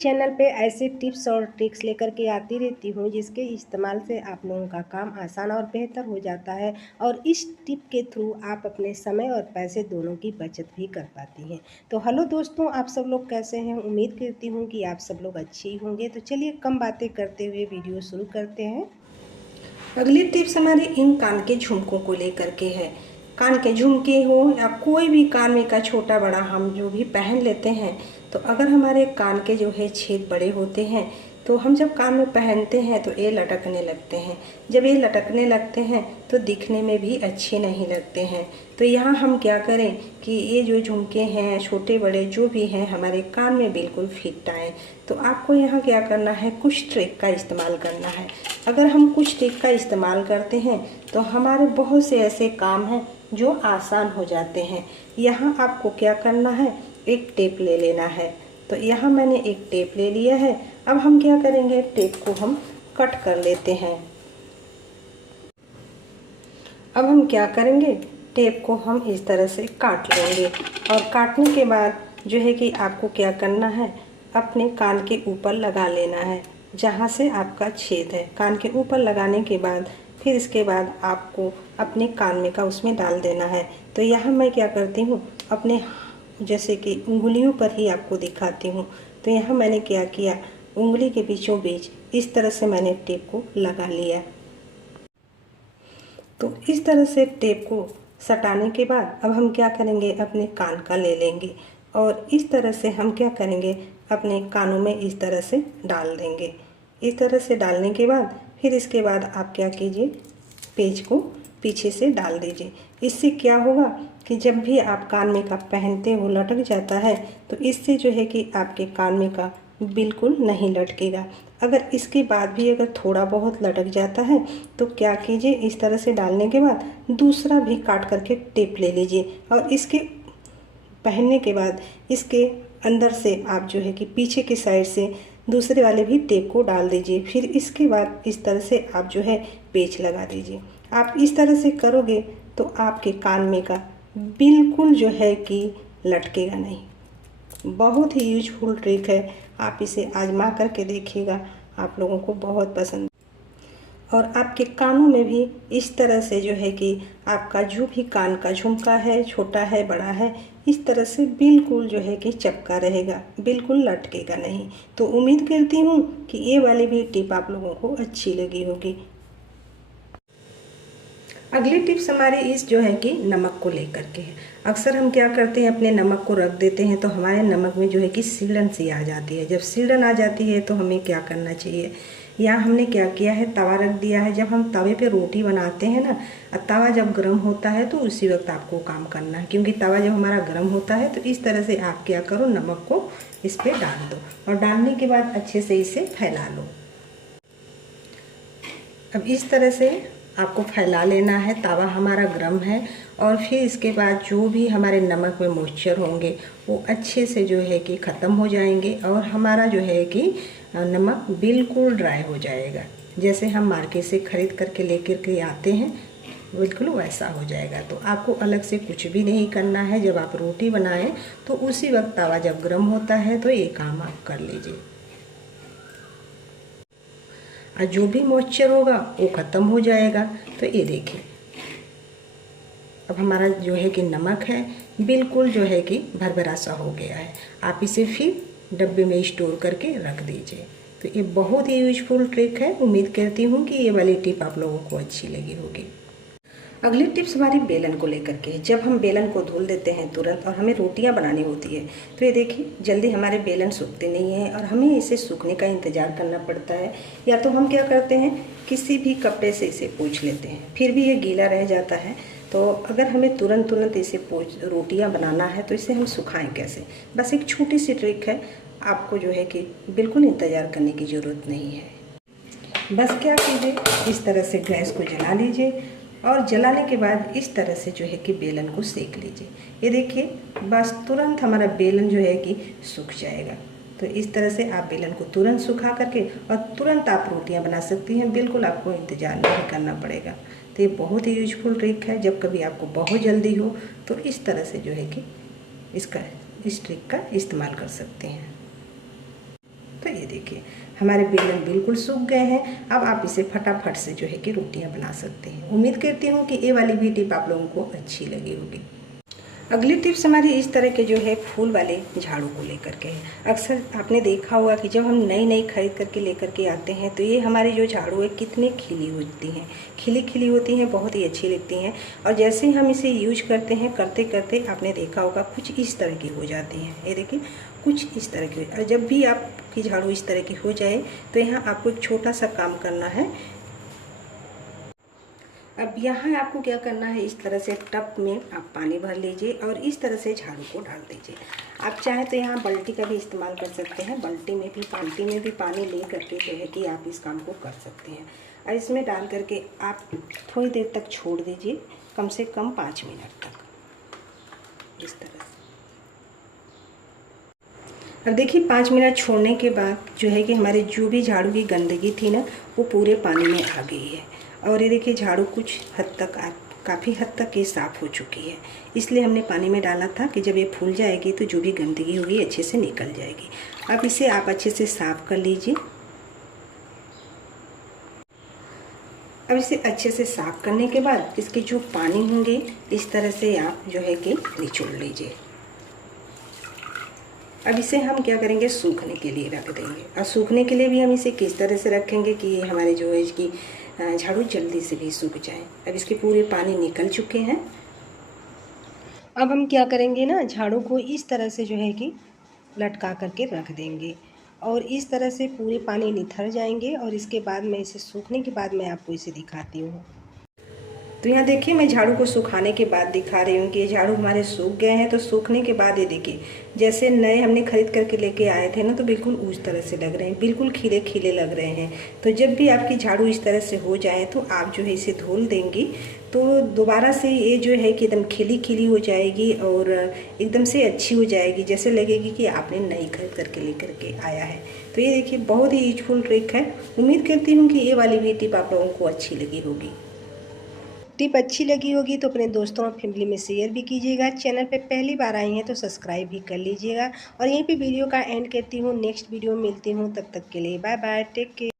Channel पे ऐसे tips और ट्रिक्स लेकर के आती रहती हूँ जिसके इस्तेमाल से आप लोगों का काम आसान और बेहतर हो जाता है और इस टिप के थ्रू आप अपने समय और पैसे दोनों की बचत भी कर पाती हैं। तो हेलो दोस्तों, आप सब लोग कैसे हैं? उम्मीद करती हूँ कि आप सब लोग अच्छे ही होंगे। तो चलिए कम बातें करते हुए वीडियो शुरू करते हैं। अगली टिप्स हमारी इन कान के झुमकों को लेकर के है। कान के झुमके हो या कोई भी कान में का छोटा बड़ा हम जो भी पहन लेते हैं, तो अगर हमारे कान के जो है छेद बड़े होते हैं तो हम जब कान में पहनते हैं तो ये लटकने लगते हैं। जब ये लटकने लगते हैं तो दिखने में भी अच्छे नहीं लगते हैं। तो यहाँ हम क्या करें कि ये जो झुमके हैं छोटे बड़े जो भी हैं हमारे कान में बिल्कुल फिट आए। तो आपको यहाँ क्या करना है, कुछ ट्रिक का इस्तेमाल करना है। अगर हम कुछ ट्रिक का इस्तेमाल करते हैं तो हमारे बहुत से ऐसे काम हैं जो आसान हो जाते हैं। यहाँ आपको क्या करना है, एक टेप ले लेना है। तो यहाँ मैंने एक टेप ले लिया है। अब हम क्या करेंगे, टेप को हम कट कर लेते हैं। अब हम क्या करेंगे, टेप को हम इस तरह से काट लेंगे और काटने के बाद जो है कि आपको क्या करना है, अपने कान के ऊपर लगा लेना है जहाँ से आपका छेद है। कान के ऊपर लगाने के बाद फिर इसके बाद आपको अपने कान में का उसमें डाल देना है। तो यहाँ मैं क्या करती हूँ, अपने जैसे कि उंगलियों पर ही आपको दिखाती हूँ। तो यहाँ मैंने क्या किया, उंगली के बीचों बीच इस तरह से मैंने टेप को लगा लिया। तो इस तरह से टेप को सटाने के बाद अब हम क्या करेंगे, अपने कान का ले लेंगे और इस तरह से हम क्या करेंगे, अपने कानों में इस तरह से डाल देंगे। इस तरह से डालने के बाद फिर इसके बाद आप क्या कीजिए, पेज को पीछे से डाल दीजिए। इससे क्या होगा कि जब भी आप कान में का पहनते हो लटक जाता है तो इससे जो है कि आपके कान में का बिल्कुल नहीं लटकेगा। अगर इसके बाद भी अगर थोड़ा बहुत लटक जाता है तो क्या कीजिए, इस तरह से डालने के बाद दूसरा भी काट करके टेप ले लीजिए और इसके पहनने के बाद इसके अंदर से आप जो है कि पीछे की साइड से दूसरे वाले भी टेप को डाल दीजिए। फिर इसके बाद इस तरह से आप जो है पेच लगा दीजिए। आप इस तरह से करोगे तो आपके कान में का बिल्कुल जो है कि लटकेगा नहीं। बहुत ही यूजफुल ट्रिक है, आप इसे आजमा करके देखिएगा, आप लोगों को बहुत पसंद। और आपके कानों में भी इस तरह से जो है कि आपका जो भी कान का झुमका है, छोटा है बड़ा है, इस तरह से बिल्कुल जो है कि चपका रहेगा, बिल्कुल लटकेगा नहीं। तो उम्मीद करती हूँ कि ये वाली भी टिप आप लोगों को अच्छी लगी होगी। अगली टिप्स हमारी इस जो है कि नमक को लेकर के है। अक्सर हम क्या करते हैं, अपने नमक को रख देते हैं तो हमारे नमक में जो है कि सीलन सी आ जाती है। जब सीलन आ जाती है तो हमें क्या करना चाहिए, यहाँ हमने क्या किया है, तवा रख दिया है। जब हम तवे पे रोटी बनाते हैं ना, तवा जब गर्म होता है तो उसी वक्त आपको काम करना है, क्योंकि तवा जब हमारा गर्म होता है तो इस तरह से आप क्या करो, नमक को इस पर डाल दो और डालने के बाद अच्छे से इसे फैला लो। अब इस तरह से आपको फैला लेना है, तवा हमारा गर्म है। और फिर इसके बाद जो भी हमारे नमक में मॉइस्चर होंगे वो अच्छे से जो है कि ख़त्म हो जाएंगे और हमारा जो है कि नमक बिल्कुल ड्राई हो जाएगा। जैसे हम मार्केट से ख़रीद करके लेकर के आते हैं बिल्कुल वैसा हो जाएगा। तो आपको अलग से कुछ भी नहीं करना है। जब आप रोटी बनाएं तो उसी वक्त तवा जब गर्म होता है तो ये काम आप कर लीजिए और जो भी मॉइस्चर होगा वो ख़त्म हो जाएगा। तो ये देखिए, अब हमारा जो है कि नमक है बिल्कुल जो है कि भरभरा सा हो गया है। आप इसे फिर डब्बे में स्टोर करके रख दीजिए। तो ये बहुत ही यूजफुल ट्रिक है। उम्मीद करती हूँ कि ये वाली टिप आप लोगों को अच्छी लगी होगी। अगली टिप्स हमारी बेलन को लेकर के है। जब हम बेलन को धुल देते हैं तुरंत और हमें रोटियां बनानी होती है तो ये देखिए जल्दी हमारे बेलन सूखते नहीं हैं और हमें इसे सूखने का इंतज़ार करना पड़ता है। या तो हम क्या करते हैं, किसी भी कपड़े से इसे पोंछ लेते हैं, फिर भी ये गीला रह जाता है। तो अगर हमें तुरंत इसे रोटियां बनाना है तो इसे हम सुखाएं कैसे। बस एक छोटी सी ट्रिक है, आपको जो है कि बिल्कुल इंतज़ार करने की ज़रूरत नहीं है। बस क्या कीजिए, इस तरह से गैस को जला लीजिए और जलाने के बाद इस तरह से जो है कि बेलन को सेक लीजिए। ये देखिए बस तुरंत हमारा बेलन जो है कि सूख जाएगा। तो इस तरह से आप बेलन को तुरंत सुखा करके और तुरंत आप रोटियां बना सकती हैं, बिल्कुल आपको इंतज़ार नहीं करना पड़ेगा। तो ये बहुत ही यूजफुल ट्रिक है। जब कभी आपको बहुत जल्दी हो तो इस तरह से जो है कि इस ट्रिक का इस्तेमाल कर सकते हैं। तो ये देखिए हमारे बेलन बिल्कुल सूख गए हैं। अब आप इसे फटाफट से जो है कि रोटियां बना सकते हैं। उम्मीद करती हूँ कि ये वाली भी टिप आप लोगों को अच्छी लगी होगी। अगली टिप्स हमारी इस तरह के जो है फूल वाले झाड़ू को लेकर के है। अक्सर आपने देखा होगा कि जब हम नई खरीद करके लेकर के आते हैं तो ये हमारे जो झाड़ू है कितने खिली होती हैं, खिली होती हैं, बहुत ही अच्छी लगती हैं। और जैसे ही हम इसे यूज करते हैं, करते करते आपने देखा होगा कुछ इस तरह की हो जाती हैं। ये देखिए कुछ इस तरह की। और जब भी आपकी झाड़ू इस तरह की हो जाए तो यहाँ आपको एक छोटा सा काम करना है। अब यहाँ आपको क्या करना है, इस तरह से टब में आप पानी भर लीजिए और इस तरह से झाड़ू को डाल दीजिए। आप चाहें तो यहाँ बाल्टी का भी इस्तेमाल कर सकते हैं। बाल्टी में भी पानी ले करके जो है कि आप इस काम को कर सकते हैं। और इसमें डाल करके आप थोड़ी देर तक छोड़ दीजिए, कम से कम 5 मिनट तक इस तरह से। अब देखिए 5 मिनट छोड़ने के बाद जो है कि हमारे जो भी झाड़ू की गंदगी थी ना, वो पूरे पानी में आ गई है। और ये देखिए झाड़ू कुछ हद तक काफ़ी हद तक ये साफ़ हो चुकी है। इसलिए हमने पानी में डाला था कि जब ये फूल जाएगी तो जो भी गंदगी होगी अच्छे से निकल जाएगी। अब इसे आप अच्छे से साफ़ कर लीजिए। अब इसे अच्छे से साफ़ करने के बाद इसके जो पानी होंगे इस तरह से आप जो है कि निचोड़ लीजिए। अब इसे हम क्या करेंगे, सूखने के लिए रख देंगे। और सूखने के लिए भी हम इसे किस तरह से रखेंगे कि ये हमारे जो है इसकी झाड़ू जल्दी से भी सूख जाए। अब इसके पूरे पानी निकल चुके हैं। अब हम क्या करेंगे ना, झाड़ू को इस तरह से जो है कि लटका करके रख देंगे और इस तरह से पूरे पानी निथर जाएंगे। और इसके बाद मैं इसे सूखने के बाद मैं आपको इसे दिखाती हूँ। तो यहाँ देखिए मैं झाड़ू को सुखाने के बाद दिखा रही हूँ कि ये झाड़ू हमारे सूख गए हैं। तो सूखने के बाद ये देखिए जैसे नए हमने खरीद करके लेके आए थे ना, तो बिल्कुल उस तरह से लग रहे हैं, बिल्कुल खिले खिले लग रहे हैं। तो जब भी आपकी झाड़ू इस तरह से हो जाए तो आप जो है इसे धुल देंगी तो दोबारा से ये जो है कि एकदम खिली खिली हो जाएगी और एकदम से अच्छी हो जाएगी, जैसे लगेगी कि आपने नई खरीद करके लेकर के आया है। तो ये देखिए बहुत ही यूजफुल ट्रिक है। उम्मीद करती हूँ कि ये वाली भी टिप आप लोगों को अच्छी लगी होगी। टिप अच्छी लगी होगी तो अपने दोस्तों और फैमिली में शेयर भी कीजिएगा। चैनल पे पहली बार आई हैं तो सब्सक्राइब भी कर लीजिएगा। और यहीं पे वीडियो का एंड करती हूँ। नेक्स्ट वीडियो में मिलती हूँ, तब तक के लिए बाय बाय, टेक केयर।